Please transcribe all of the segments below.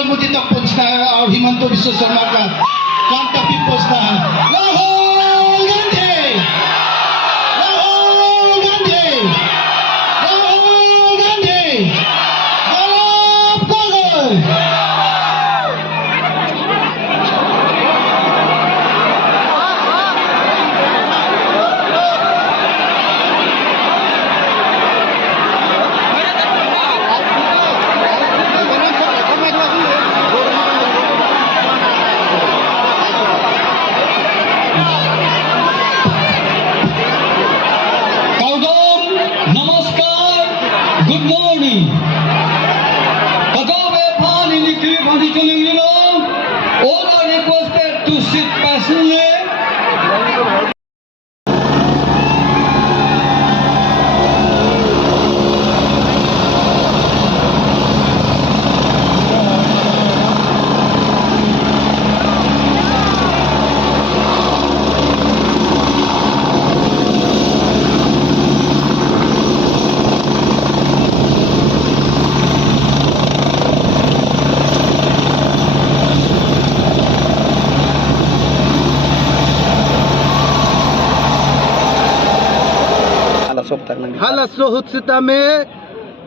नरेंद्र मोदी तक पहुंचता है और हिमंत बिश्व शर्मा का काम तक भी पहुंचता है। राहुल गांधी, राहुल गांधी, राहुल गांधी, गलत कागज। Good morning. Kagawe pan in the clip on the chilling, all are requested to sit patiently. Halas sohut sitame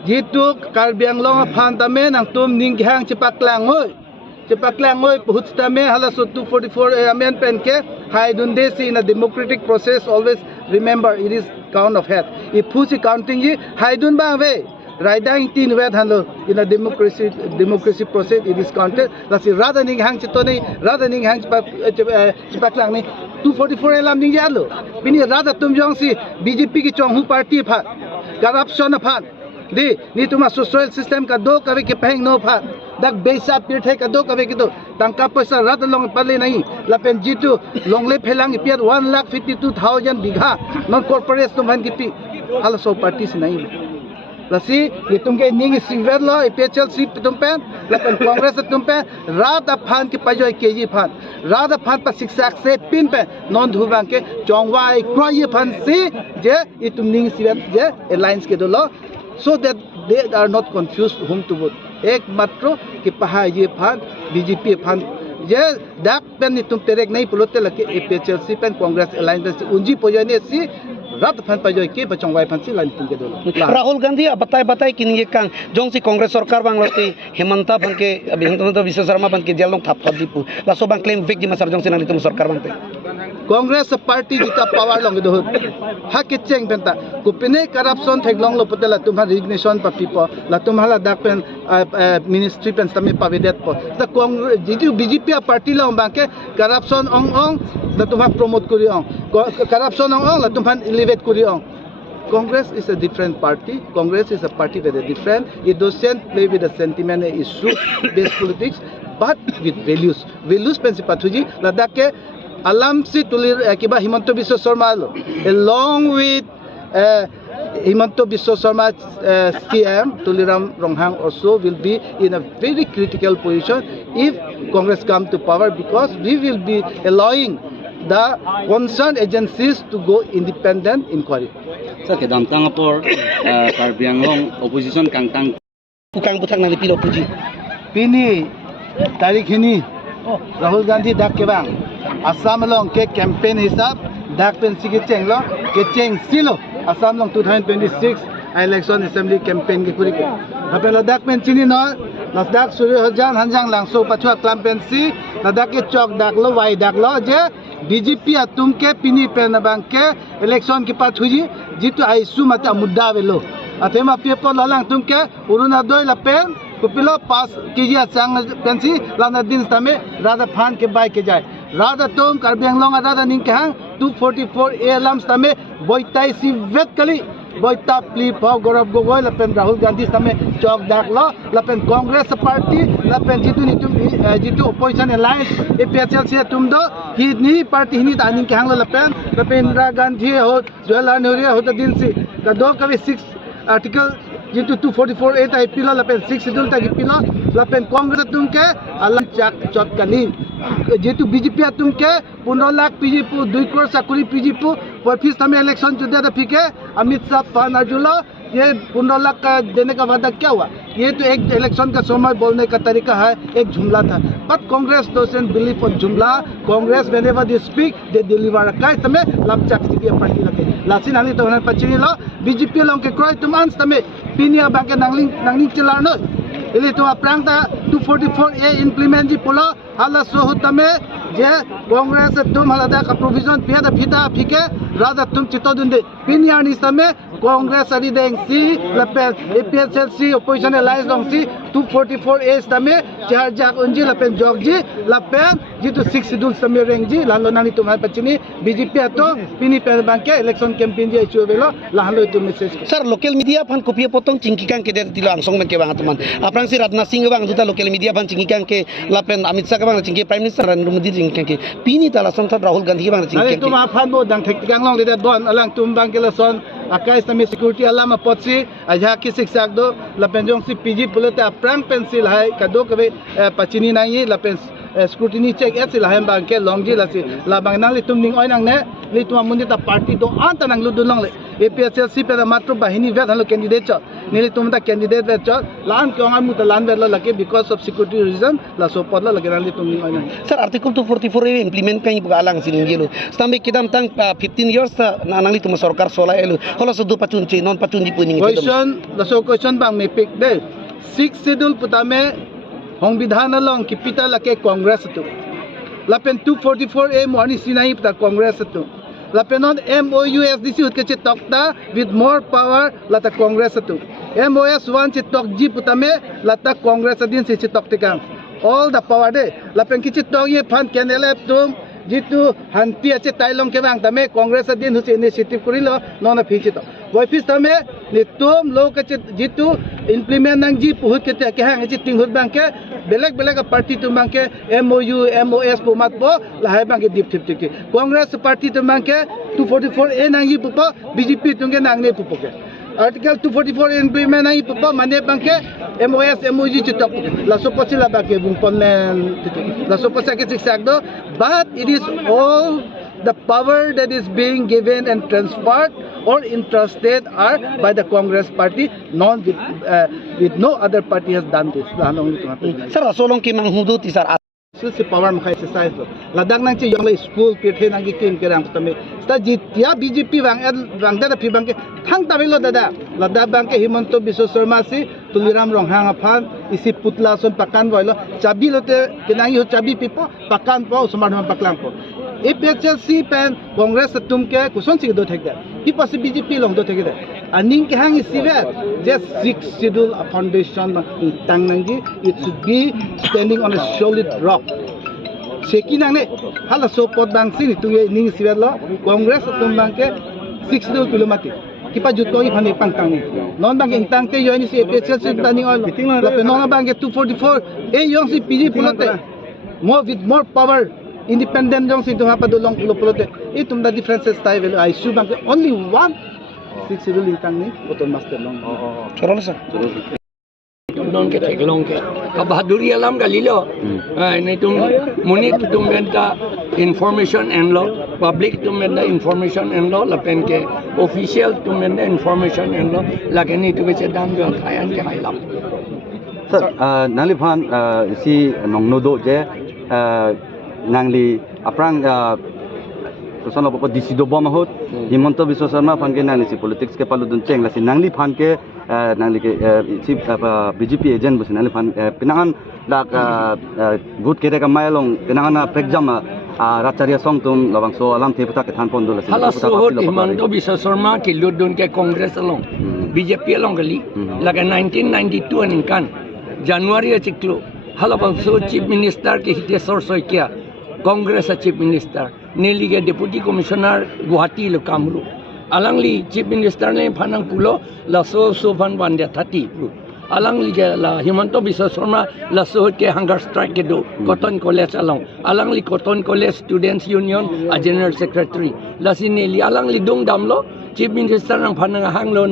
jitu Karbi Anglong phan tame nang tum ning hang chipaklang hoy put sitame halas 244 amen penke haidun desi in a democratic process. Always remember it is count of head. If pusi counting ye haidun bang ve raidang tin wet handle in a democracy process it is counted. Lasi rather ning hang chitoni rather ning hang chipaklang ni 244 elam ning yalo bini rather tum jong si BJP ki chong party phat corruption phat di ni tuma social system ka do kabe ke peheng no phat dak beisa pirthai ka do kabe ki do tangka paisa rather long pale nahi lapen jitu longle phelang piat 1,52,000 bigha non corporate tum han ki pi hala so party se nahi lasi ye tumke ning singver lo epechal sip tumpen lapen congress tumpen rada phan ki pajoi keji phan rada phan pa siksak se pin pe non dhubang ke chongwai kroye phan si je itum ning sivet je alliance ke do lo so that they are not confused whom to vote ek matro ki paha ye phan BJP phan je dak pen itum terek nahi pulote lake epechal sip pen congress alliance unji pojane si रात fun पजोय के बचों Y fun से line तुम के दो राहुल गांधी बताए कि ये Kong जों सी कांग्रेस सरकार बांग्लाते हेमंता फन के हिमंत बिश्व शर्मा फन के जेल थाप दीपु लासो बांग क्लेम विक दिमा सरजों से नानी तुम सरकार बांगते कांग्रेस पार्टी जिता पावर लंग दो हा के चेंग पेंता कुपिने करप्शन थेगलोंग लो पतेला तुम्हा रिजिग्नेशन पा पीपो ला तुम्हाला दाक पेन मिनिस्ट्री पेन तमे पावेदेत प द कांग्रेस जितु बीजेपी पार्टी ला बांके करप्शन ओंग ला तुम्हा प्रमोट करी ओंग करप्शन ओंग ला तुम्हा elevate kuri ong. Congress is a different party. Congress is a party with a different. It doesn't play with the sentiment issue based politics, but with values. Values pensipatuji ladake alam si tulir kiba Himanto Biswa Sarma along with Himanto Biswa Sarma CM Tuliram Ronghang also will be in a very critical position if Congress come to power, because we will be allowing the concerned agencies to go independent inquiry. Sa ke dam tang por Karbi Anglong opposition kang tang kang butang nang pilo puji pini tarik ini Rahul Gandhi dak ke bang Assam long ke campaign hisab dak pen sigi cheng lo ke cheng silo Assam long 2026 election assembly campaign ke puri ke apelo dak pen chini no dak suri hajan hanjang langso pachwa campaign si dak ke chok dak lo wai dak lo je BJP तुम के पिनी pen bank के election के पास हुई जितु आइसु मत मुद्दा वेलो अथेमा पेपर लाlang तुम के उरुना दोय लपेन कुपिलो पास कीजिए संग पेंसी लाना दिन तमे राधा फान के बाय के जाए राधा तुम Karbi Anglong राधा निंग के 244 एलम्स तमे बोइताई सी वेट कली बोइता प्ली पाव गौरव गोगोई लपेन राहुल गांधी तमे चौक दाखला लपेन कांग्रेस पार्टी लपेन जितु अपोजिशन अलायंस एपीएचएल से तुम दो ही नी पार्टी ही नी तानिंग के हांगला लपेन इंदिरा गांधी हो जवाहरलाल नेहरू हो तो दिन से दो कभी 6 आर्टिकल जितु 244 8 आई पिला लपेन 6 शेड्यूल तक पिला लपेन कांग्रेस तुम के अल्लाह चक कनी जेतु बीजेपी तुमके 15 लाख पीजीपू 2 करोड़ चाकुरी पीजीपू ऑफिस हमें इलेक्शन जुदा था फिके अमित शाह पान अर्जुला ये 15 लाख का देने का वादा क्या हुआ? ये तो एक इलेक्शन का समय बोलने का तरीका है, एक जुमला था। But Congress doesn't believe on jumla. Congress whenever they speak they deliver. काय तमे लापचाक सिटी पार्टी लगे लासिन हानि तो पचिनी लो बीजेपी लोग के क्रोय तुम अंस तमे पिनिया बाके नांगलिंग चलानो इले तो प्रांता 244A इम्प्लीमेंट जी पोलो हाला सोह तमे जे कांग्रेस तुम हलादा का प्रोविजन पिया फिता फिके राजा तुम चितो दुंदे पिनिया नि समय कांग्रेस अरी देंग सी लपे एपीएसएलसी ओपोजिशन अलायंस दोंग सी 244A तमे चार जाक उंजी लपे जोगजी लपे जी तो 6 शेड्यूल समय रेंग जी लालो नानी तुम्हारे पचिनी बीजेपी तो पिनी पेर बांके इलेक्शन कैंपेन जे इचु वेलो लालो तो मैसेज सर लोकल मीडिया फान कॉपी पोतों चिंकी कांग के दे दिलो आंसोंग में के बांग तुमन अपरांग से राजनाथ सिंह बांग जुता लोकल मीडिया फान चिंकी कांग के लापेन अमित शाह के बांग चिंकी प्राइम मिनिस्टर नरेंद्र मोदी चिंकी कांग के पिनी ताला संसद राहुल गांधी के बांग चिंकी कांग तुम फान बो दंग ठेक कांग लोंग दे दोन अलंग तुम बांग के लसन akai sami security alama potsi aja ki siksak do lapenjong si pg pulata prank pencil hai kado ke pachini nai lapen scrutiny check etsil hai bang ke longji lasi la bang nang li tum ning oi nang ne li tum mundi ta party do anta nang lu du nang le APSLC pe matro bahini vet halo candidate cha nili tum ta candidate vet cha lan ko ngai mu ta lan vet lo lake because of security reason la so pod la lage nang li tum ning oi nang sir article 244 implement kai bugalang siningelo stambe kidam tang 15 years nang li tum sarkar sola elu hola sudu pachunchi non pachunji puning question la so question bang me pick de 6 schedule putame hong bidhana long ki pita lake congress tu lapen 244A morni sinai pita congress tu lapen on MOUSDC utke tokta with more power lata congress tu MOS 1 che tok ji putame lata congress din se tokte kang all the power de lapen ki tok ye phan kenele tum jitu hanti ache tailong ke bang tame congress din huse initiative kurilo nona phichi to office tame ni tum lok ache jitu implement nang ji puhut ke ke hang ache tinghut bang ke beleg party tum bang ke MOU MOS po mat po lahai bang ke dip tip ke congress party tum bang ke 244A nang ji po BJP tum ke nang ne po ke article 244 implement nang po mane bang ke MOS MOG chitok la sopo sila ba ke bung ponlen la sopo sa ke siksak do but it is all the power that is being given and transferred or entrusted are by the Congress party non with no other party has done this sir asolong ki manghudu ti sir si power mo kay exercise do ladang nang chi yong la school pithe nang ki kim kerang tame sta jitya BJP bang da phi bang ke thang ta belo dada lada bang ke Himanto Biswa Sharma si Tuliram Ronghang aphan isi putla son pakan boilo chabi lote kinang yo chabi pipo pakan po sumarma paklang po APSLC pen Congress tumke kuson sig do thek da pipo si BJP long do thek da aning ke hang isivet just 6 schedule a foundation tang nang ji it should be standing on a solid rock seki nang ne hala so pot bang si tu ye ning sivet lo Congress tum bang ke 6 kilometer kipa jutko i phane pangtang ni non bang intang te yo ni si APSLC tani ol la pe non bang ke 244 e yong si PG pulote more with more power independent jong si tu ha padulong pulote e tum da differences tai velo I su bang only one 6 schedule intang ni botol master long chorol sir long ke thek long ke ka bahaduri alam ka lilo nei tum munit tum benta information and law public tum benta information and law la pen ke official tum benta information and law la ke ni tu ke dam jo khayan ke hai lam sir nangli phan si nongno do je nangli aprang Kusan apa DC do bom hot Himanto Biswa Sharma phan ke nangli si politics ke paludun cheng la si nangli phan ke nangli ke si BJP agent bus nangli phan pinangan dak good kere ka mailong pinangan exam racharya song tum lawang so alam the pata ke than pon do la si hala so hot Himanto Biswa Sharma ke ludun ke congress along BJP along gali laga 1992 anin kan January chiklo hala bang so chief minister ke hite sor soikia Congress chief minister Nelly ke deputy commissioner Guwahati lo kamru alangli chief minister ne phanang pulo la so phan bandia 30 alangli ke la Himanto Biswa Sharma la so ke hunger strike ke do Cotton College along alangli Cotton College students union a general secretary la sineli alangli dong damlo chief minister nang phan nang hang lo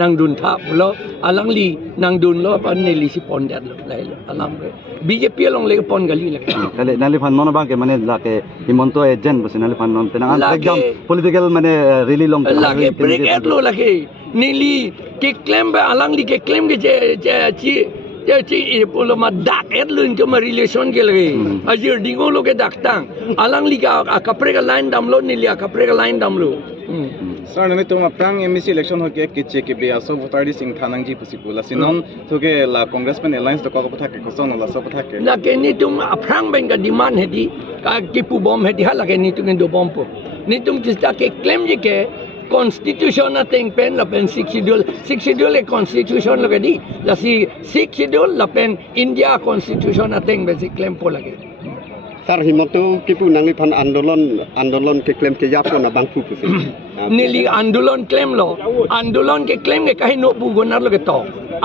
nang dun tha lo alang li nang dun lo pan ne li si pon dat lo lai lo alam re BJP long le pon gali le kale naliphan non bang ke mane lake himonto agent bose naliphan non tenang exam political mane really long lake break at lo lake nili ke claim ba alang li ke claim ke chi polo ma dak et lun ke ma relation ke lage ajir dingo lo ke dak tang alang li ka kapre ka line dam lo nili kapre ka line dam lo Sir, nami tung aprang MEC election hoke kiche ke be aso votar di sing thanang ji pusipula sinon toge la congressman alliance to ko pathake koson la so pathake la ke ni tung aprang ben ka demand hedi ka tipu bom hedi hala ke ni tung do bom po ni tung jista ke claim je ke constitution na teng pen la pen 6 schedule e constitution la ke di la si 6 schedule la pen India constitution na teng be si claim po lage Sar himonto pipu nangli phan andolon ke claim ke yap na bangpu ku nili andolon claim lo andolon ke claim ke kahi no bu gonar lo ke to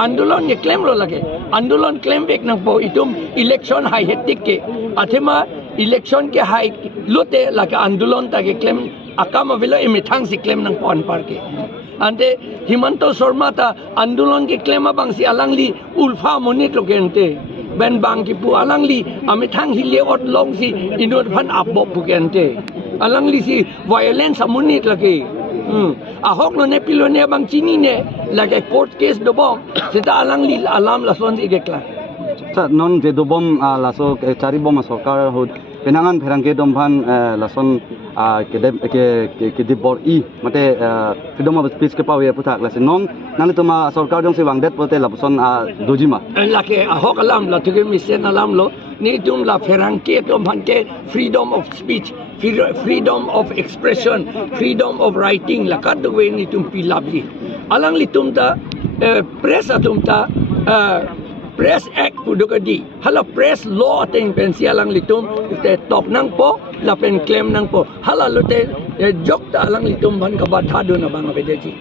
andolon ke claim lo lage andolon claim bek nang po itum election hai hetik ke athema election ke hai lote la ke andolon ta ke claim akama velo emithang si claim nang pon par ke ante himanto sharma ta andolon ke claim abang si alangli ulfa monit lo ke ante ben bang ki pu alangli amithang hilie ot long si inot phan abop pu ke ante alangli si violence amunit lagi ahok no ne pilo ne bang chini ne lage court case do bom sita alangli alam la son si gekla sa non je do bom laso chari bom sarkar hod penangan pherangke domphan lason ke dibor I mate freedom of speech ke pawe puthak lasin non nali toma sarkar jong se wangdet pote lapson dojima lake ahok alam la thuge mission alam lo ni tum la pherangke domphan ke freedom of speech freedom of expression freedom of writing la kad we ni tum pilabli alang li tum ta press atum ta Press Act pudukadi hala press law ateng pensi alang litum te tok nang po la pen claim nang po hala lote jok ta alang litum ban ka bathado na bang bedeji